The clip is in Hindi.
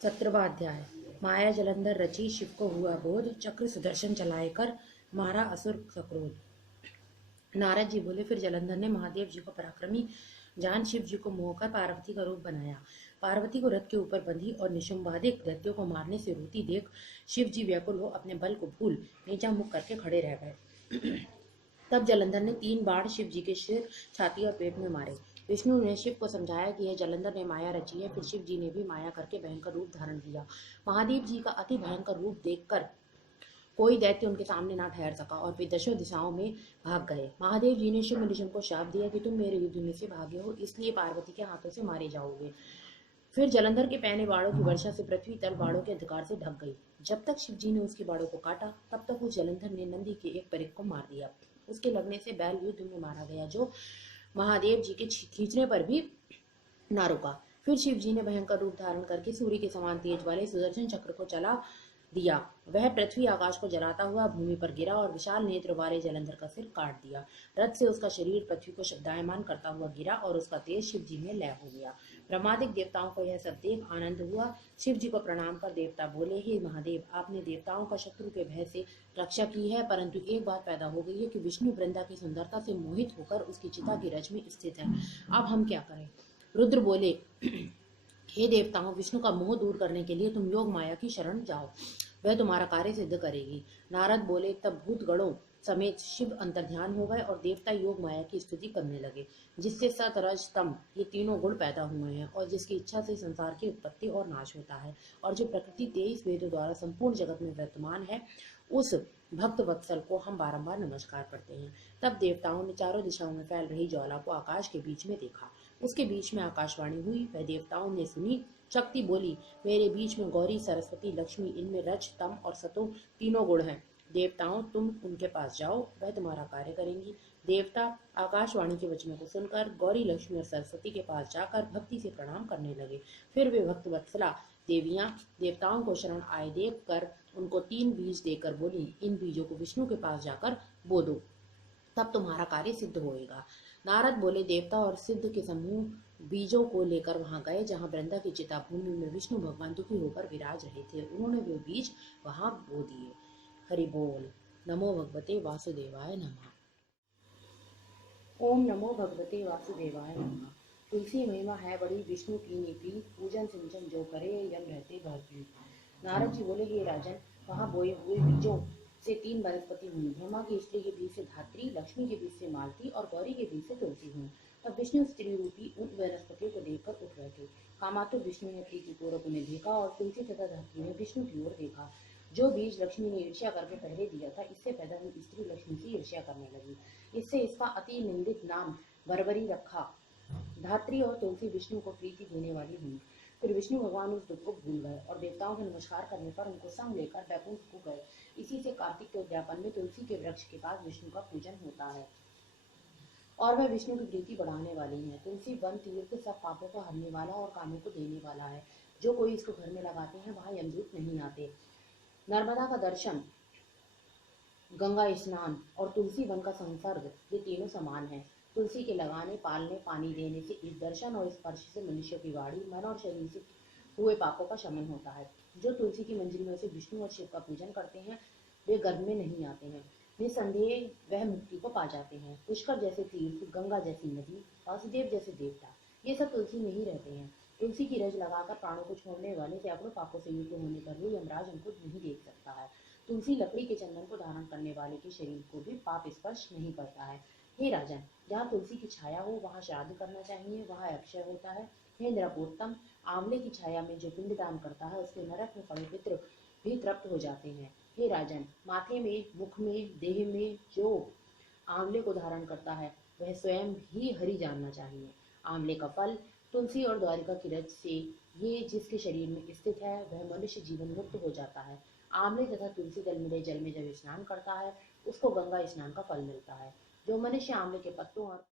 सत्रवाध्याय। माया जलंधर रची, शिव को हुआ बोध, चक्र सुदर्शन चलाए कर मारा असुर सक्रोध। नारद जी बोले, फिर जलंधर ने महादेव जी को पराक्रमी जान शिव जी को मोहकर पार्वती का रूप बनाया। पार्वती को रथ के ऊपर बंधी और निशुंभादिक दैत्यों को मारने से रोती देख शिव जी व्याकुल हो अपने बल को भूल नीचा मुख करके खड़े रह गए। तब जलंधर ने 3 बाण शिव जी के सिर, छाती और पेट में मारे। विष्णु ने शिव को समझाया कि यह जलंधर ने माया रची है। फिर शिव जी ने भी माया करके भयंकर रूप धारण किया। महादेव जी का अति भयंकर रूप देखकर कोई दैत्य उनके सामने ना ठहर सका और वे दशों दिशाओं में भाग गए। महादेव जी ने शिव मनुष्य को शाप दिया कि तुम मेरे युद्ध में से भागे हो, इसलिए पार्वती के हाथों से मारे जाओगे। फिर जलंधर के पहने बाड़ों की वर्षा से पृथ्वी तल बाड़ों के अंधकार से ढक गई। जब तक शिव जी ने उसके बाड़ों को काटा, तब तक उस जलंधर ने नंदी के एक परिक को मार दिया। उसके लगने से बैल युद्ध में मारा गया, जो महादेव जी के खींचने पर भी ना रुका। फिर शिव जी ने भयंकर रूप धारण करके सूर्य के समान तेज वाले सुदर्शन चक्र को चला दिया। वह पृथ्वी आकाश को जलाता हुआ भूमि पर गिरा और विशाल नेत्र वाले जलंधर का सिर काट दिया। रथ से उसका शरीर पृथ्वी को शब्दायमान करता हुआ गिरा और उसका तेज शिव जी में लय हो गया। ब्रह्मादिक देवताओं को यह सब देख आनंद हुआ। शिव जी को प्रणाम कर देवता बोले, हे महादेव, आपने देवताओं का शत्रु के भय से रक्षा की है, परंतु एक बात पैदा हो गई है कि विष्णु वृंदा की सुंदरता से मोहित होकर उसकी चिता की रज में स्थित है। अब हम क्या करें? रुद्र बोले, हे देवताओं, विष्णु का मोह दूर करने के लिए तुम योग माया की शरण जाओ, वह तुम्हारा कार्य सिद्ध करेगी। नारद बोले, तब भूत गणों समेत शिव अंतर्ध्यान हो गए और देवता योग माया की स्तुति करने लगे, जिससे सत रज तम ये तीनों गुण पैदा हुए हैं और जिसकी इच्छा से संसार की उत्पत्ति और नाश होता है, और जो प्रकृति 23 वेदों द्वारा संपूर्ण जगत में वर्तमान है, उस भक्त वत्सल को हम बारंबार नमस्कार करते हैं। तब देवताओं ने चारों दिशाओं में फैल रही ज्वाला को आकाश के बीच में देखा। उसके बीच में आकाशवाणी हुई, वह देवताओं ने सुनी। शक्ति बोली, मेरे बीच में गौरी, सरस्वती, लक्ष्मी, इनमें रज, तम और सतो तीनों गुण हैं। देवताओं, तुम उनके पास जाओ, वह तुम्हारा कार्य करेंगी। देवता आकाशवाणी के वचनों को सुनकर गौरी, लक्ष्मी और सरस्वती के पास जाकर भक्ति से प्रणाम करने लगे। फिर वे भक्त वत्सला देवियां देवताओं को शरण आए देख कर उनको 3 बीज देकर बोली, इन बीजों को विष्णु के पास जाकर बो दो, तब तुम्हारा कार्य सिद्ध होएगा। नारद बोले, देवता और सिद्ध के समूह बीजों को लेकर वहां गए, जहां वृंदा की चिता भूमि में विष्णु भगवान दुखी होकर विराज रहे थे। उन्होंने वे बीज वहां बो दिए। हरि बोल। नमो भगवते वासुदेवाय नमः। ओम नमो भगवते वासुदेवाय नमः। तुलसी महिमा है बड़ी, विष्णु की नीति, पूजन सिंचन जो करे, यम रहते भरपूर। नारद जी बोले, हे राजन, वहां बोए हुए बीजों से 3 वनस्पति हुई। ब्रह्मा की स्त्री के बीच से धात्री, लक्ष्मी के बीच से मालती और गौरी के बीच से तुलसी हुई। तब विष्णु स्त्री रूपी उन वनस्पतियों को देखकर उठ बैठे। कामातुर विष्णु ने प्रीति पूर्वक उन्हें देखा और तुलसी तथा धात्री ने विष्णु की ओर देखा। जो बीज लक्ष्मी ने ईर्ष्या करके पहले दिया था, इससे पैदा हुई स्त्री लक्ष्मी से ईर्ष्या करने लगी। इससे इसका अति निंदित नाम बर्बरी रखा। धात्री और तुलसी विष्णु को प्रीति देने वाली हुई। फिर विष्णु भगवान उस दुख को भूल गए और देवताओं के नमस्कार करने पर उनको संग लेकर बैकुंठ को गए। इसी से कार्तिक के उद्यापन में तुलसी के वृक्ष के पास विष्णु का पूजन होता है और वह विष्णु की प्रीति बढ़ाने वाली है। तुलसी वन तीर्थ सब पापों को हरने वाला और कामों को देने वाला है। जो कोई इसको घर में लगाते हैं, वहां यमदूत नहीं आते। नर्मदा का दर्शन, गंगा स्नान और तुलसी वन का संसर्ग, ये तीनों समान है। तुलसी के लगाने, पालने, पानी देने से, इस दर्शन और स्पर्श से मनुष्य की वाणी, मन और शरीर से हुए पापों का शमन होता है। जो तुलसी की मंजरी में से विष्णु और शिव का पूजन करते हैं, वे गर्भ में नहीं आते हैं। निसंदेह वह मुक्ति को पा जाते हैं। पुष्कर जैसे तीर्थ, गंगा जैसी नदी, वासुदेव जैसे देवता, ये सब तुलसी में ही रहते हैं। तुलसी की रज लगाकर प्राणों को छोड़ने वाले सैकड़ों पापों से युक्त होने पर भी यमराज उनको नहीं देख सकता है। तुलसी लकड़ी के चंदन को धारण करने वाले के शरीर को भी पाप स्पर्श नहीं करता है। हे राजन, जहाँ तुलसी की छाया हो, वहाँ श्राद्ध करना चाहिए, वहाँ अक्षय होता है। हे नरपोत्तम, आंवले की छाया में जो पिंड दान करता है, उसके नरक में पड़े पितृ भी तृप्त हो जाते हैं। हे राजन, माथे में, मुख में, देह में जो आंवले को धारण करता है, वह स्वयं ही हरि जानना चाहिए। आंवले का फल, तुलसी और द्वारिका की रज से ये जिसके शरीर में स्थित है, वह मनुष्य जीवन मुक्त हो जाता है। आंवले तथा तुलसी दल मिले जल में जब स्नान करता है, उसको गंगा स्नान का फल मिलता है। जो मनुष्य आंवले के पत्तों और